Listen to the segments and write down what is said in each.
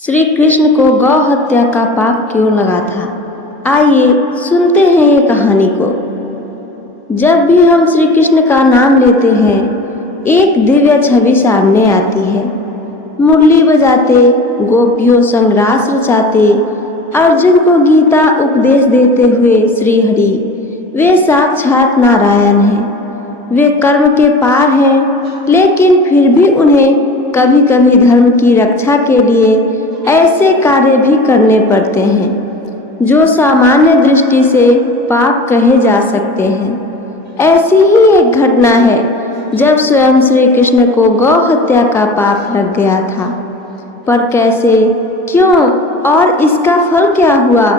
श्री कृष्ण को गौ हत्या का पाप क्यों लगा था? आइए सुनते हैं ये कहानी को। जब भी हम श्री कृष्ण का नाम लेते हैं, एक दिव्य छवि सामने आती है। मुरली बजाते, गोपियों संग रास रचाते, अर्जुन को गीता उपदेश देते हुए श्री हरि, वे साक्षात नारायण हैं। वे कर्म के पार हैं, लेकिन फिर भी उन्हें कभी कभी धर्म की रक्षा के लिए ऐसे कार्य भी करने पड़ते हैं जो सामान्य दृष्टि से पाप कहे जा सकते हैं। ऐसी ही एक घटना है जब स्वयं श्री कृष्ण को गौ हत्या का पाप लग गया था। पर कैसे, क्यों और इसका फल क्या हुआ?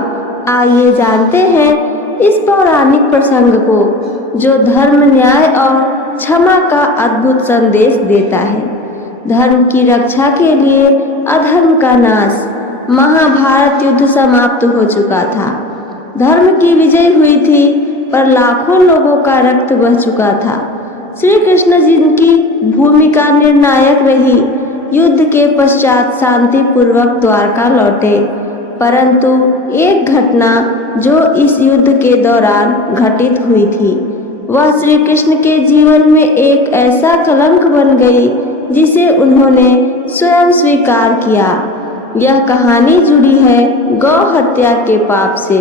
आइए जानते हैं इस पौराणिक प्रसंग को जो धर्म, न्याय और क्षमा का अद्भुत संदेश देता है। धर्म की रक्षा के लिए अधर्म का नाश। महाभारत युद्ध समाप्त हो चुका था। धर्म की विजय हुई थी, पर लाखों लोगों का रक्त बह चुका था। श्री कृष्ण जिनकी भूमिका निर्णायक रही, युद्ध के पश्चात शांतिपूर्वक द्वारका लौटे। परंतु एक घटना जो इस युद्ध के दौरान घटित हुई थी, वह श्री कृष्ण के जीवन में एक ऐसा कलंक बन गई जिसे उन्होंने स्वयं स्वीकार किया। यह कहानी जुड़ी है गौ हत्या के पाप से।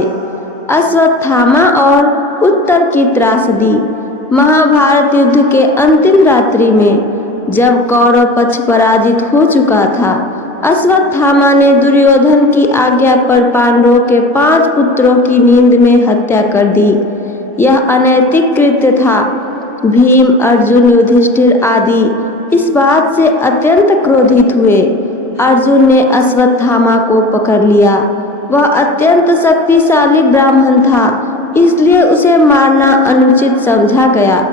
अश्वत्थामा और उत्तर की त्रासदी। महाभारत युद्ध के अंतिम रात्रि में जब कौरव पक्ष पराजित हो चुका था, अश्वत्थामा ने दुर्योधन की आज्ञा पर पांडवों के 5 पुत्रों की नींद में हत्या कर दी। यह अनैतिक कृत्य था। भीम, अर्जुन, युधिष्ठिर आदि इस बात से अत्यंत क्रोधित हुए। अर्जुन ने अश्वत्थामा को पकड़ लिया। वह अत्यंत शक्तिशाली ब्राह्मण था, इसलिए उसे मारना अनुचित समझा गया।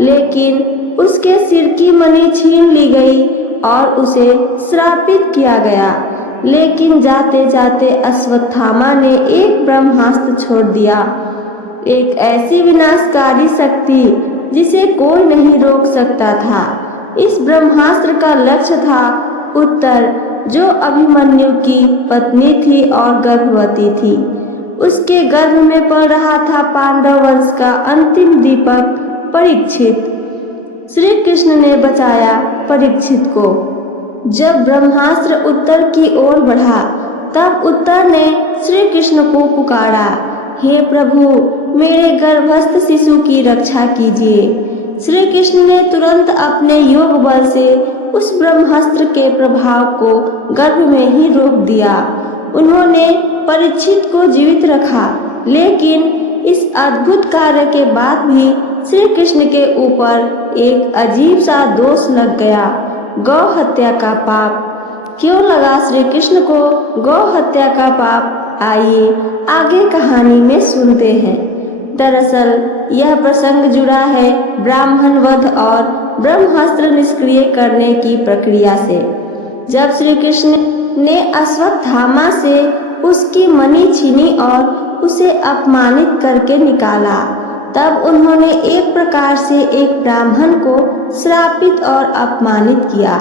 लेकिन उसके सिर की मणि छीन ली गई और उसे श्रापित किया गया। लेकिन जाते जाते अश्वत्थामा ने एक ब्रह्मास्त्र छोड़ दिया, एक ऐसी विनाशकारी शक्ति जिसे कोई नहीं रोक सकता था। इस ब्रह्मास्त्र का लक्ष्य था उत्तर, जो अभिमन्यु की पत्नी थी और गर्भवती थी। उसके गर्भ में पल रहा था पांडव वंश का अंतिम दीपक परीक्षित। श्री कृष्ण ने बचाया परीक्षित को। जब ब्रह्मास्त्र उत्तर की ओर बढ़ा, तब उत्तर ने श्री कृष्ण को पुकारा, हे प्रभु, मेरे गर्भस्थ शिशु की रक्षा कीजिए। श्री कृष्ण ने तुरंत अपने योग बल से उस ब्रह्मास्त्र के प्रभाव को गर्भ में ही रोक दिया। उन्होंने परीक्षित को जीवित रखा, लेकिन इस अद्भुत कार्य के बाद भी श्री कृष्ण के ऊपर एक अजीब सा दोष लग गया। गौ हत्या का पाप क्यों लगा श्री कृष्ण को गौ हत्या का पाप? आइए आगे कहानी में सुनते हैं। दरअसल यह प्रसंग जुड़ा है ब्राह्मण वध और ब्रह्मास्त्र निष्क्रिय करने की प्रक्रिया से। जब श्री कृष्ण ने अश्वत्थामा से उसकी मणि छीनी और उसे अपमानित करके निकाला, तब उन्होंने एक प्रकार से एक ब्राह्मण को श्रापित और अपमानित किया।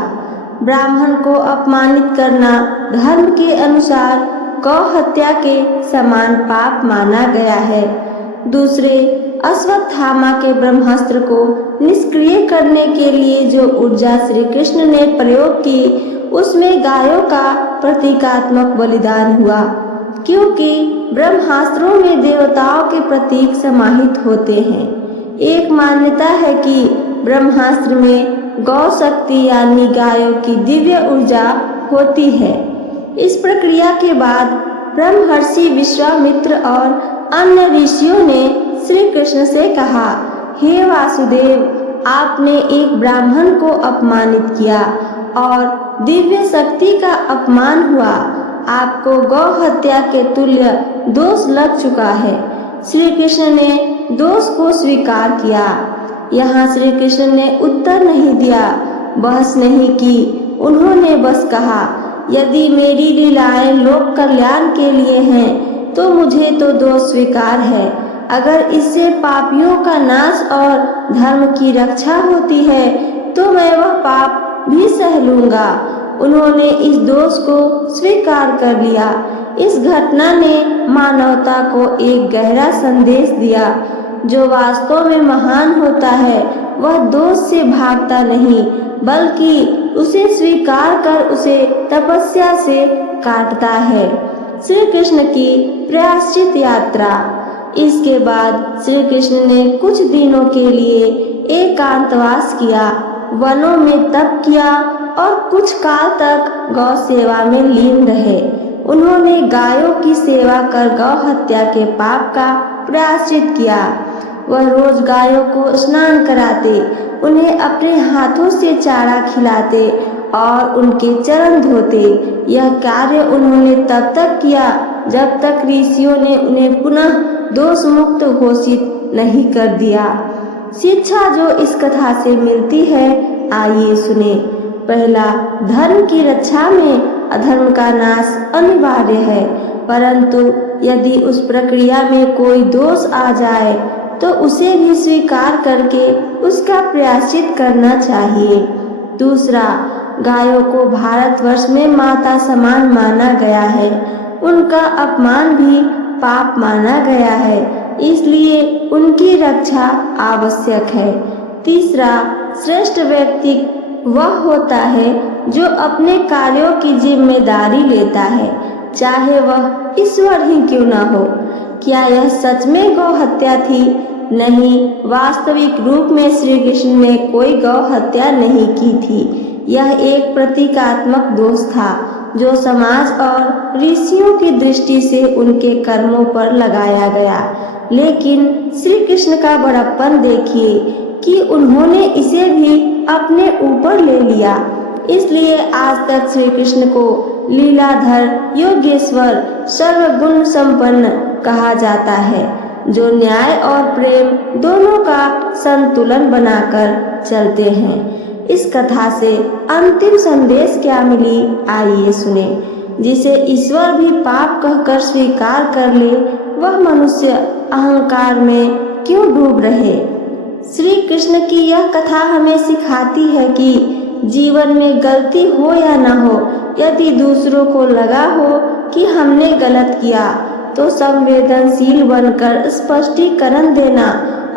ब्राह्मण को अपमानित करना धर्म के अनुसार गौ हत्या के समान पाप माना गया है। दूसरे, अश्वत्थामा के ब्रह्मास्त्र को निष्क्रिय करने के लिए जो ऊर्जा श्री कृष्ण ने प्रयोग की, उसमें गायों का प्रतीकात्मक बलिदान हुआ, क्योंकि ब्रह्मास्त्रों में देवताओं के प्रतीक समाहित होते हैं। एक मान्यता है कि ब्रह्मास्त्र में गौ शक्ति यानी गायों की दिव्य ऊर्जा होती है। इस प्रक्रिया के बाद ब्रह्मर्षि विश्वामित्र और अन्य ऋषियों ने श्री कृष्ण से कहा, हे वासुदेव, आपने एक ब्राह्मण को अपमानित किया और दिव्य शक्ति का अपमान हुआ। आपको गौ हत्या के तुल्य दोष लग चुका है। श्री कृष्ण ने दोष को स्वीकार किया। यहाँ श्री कृष्ण ने उत्तर नहीं दिया, बहस नहीं की। उन्होंने बस कहा, यदि मेरी लीलाएं लोक कल्याण के लिए हैं, तो मुझे तो दोष स्वीकार है। अगर इससे पापियों का नाश और धर्म की रक्षा होती है, तो मैं वह पाप भी सह लूंगा। उन्होंने इस दोष को स्वीकार कर लिया। इस घटना ने मानवता को एक गहरा संदेश दिया। जो वास्तव में महान होता है वह दोष से भागता नहीं, बल्कि उसे स्वीकार कर उसे तपस्या से काटता है। श्री कृष्ण की प्रायश्चित यात्रा। इसके बाद श्री कृष्ण ने कुछ दिनों के लिए एकांतवास किया, वनों में तप किया और कुछ काल तक गौ सेवा में लीन रहे। उन्होंने गायों की सेवा कर गौ हत्या के पाप का प्रायश्चित किया। वह रोज गायों को स्नान कराते, उन्हें अपने हाथों से चारा खिलाते और उनके चरण धोते। यह कार्य उन्होंने तब तक किया जब तक ऋषियों ने उन्हें पुनः दोष मुक्त घोषित नहीं कर दिया। शिक्षा जो इस कथा से मिलती है, आइए सुने। पहला, धर्म की रक्षा में अधर्म का नाश अनिवार्य है, परंतु यदि उस प्रक्रिया में कोई दोष आ जाए तो उसे भी स्वीकार करके उसका प्रायश्चित करना चाहिए। दूसरा, गायों को भारतवर्ष में माता समान माना गया है, उनका अपमान भी पाप माना गया है, इसलिए उनकी रक्षा आवश्यक है। तीसरा, श्रेष्ठ व्यक्ति वह होता है जो अपने कार्यों की जिम्मेदारी लेता है, चाहे वह ईश्वर ही क्यों न हो। क्या यह सच में गौ हत्या थी? नहीं, वास्तविक रूप में श्री कृष्ण ने कोई गौ हत्या नहीं की थी। यह एक प्रतीकात्मक दोष था जो समाज और ऋषियों की दृष्टि से उनके कर्मों पर लगाया गया। लेकिन श्री कृष्ण का बड़प्पन देखिए कि उन्होंने इसे भी अपने ऊपर ले लिया। इसलिए आज तक श्री कृष्ण को लीलाधर, योगेश्वर, सर्वगुण संपन्न कहा जाता है, जो न्याय और प्रेम दोनों का संतुलन बनाकर चलते हैं। इस कथा से अंतिम संदेश क्या मिली, आइए सुने। जिसे ईश्वर भी पाप कहकर स्वीकार कर ले, वह मनुष्य अहंकार में क्यों डूब रहे। श्री कृष्ण की यह कथा हमें सिखाती है कि जीवन में गलती हो या न हो, यदि दूसरों को लगा हो कि हमने गलत किया तो संवेदनशील बनकर स्पष्टीकरण देना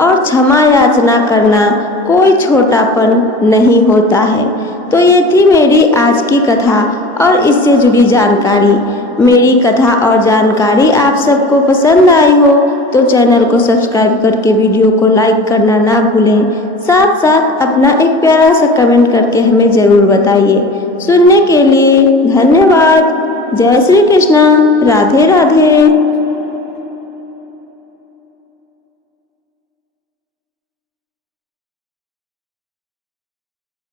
और क्षमा याचना करना कोई छोटापन नहीं होता है। तो ये थी मेरी आज की कथा और इससे जुड़ी जानकारी। मेरी कथा और जानकारी आप सबको पसंद आई हो तो चैनल को सब्सक्राइब करके वीडियो को लाइक करना ना भूलें। साथ साथ अपना एक प्यारा सा कमेंट करके हमें ज़रूर बताइए। सुनने के लिए धन्यवाद। जय श्री कृष्ण। राधे राधे।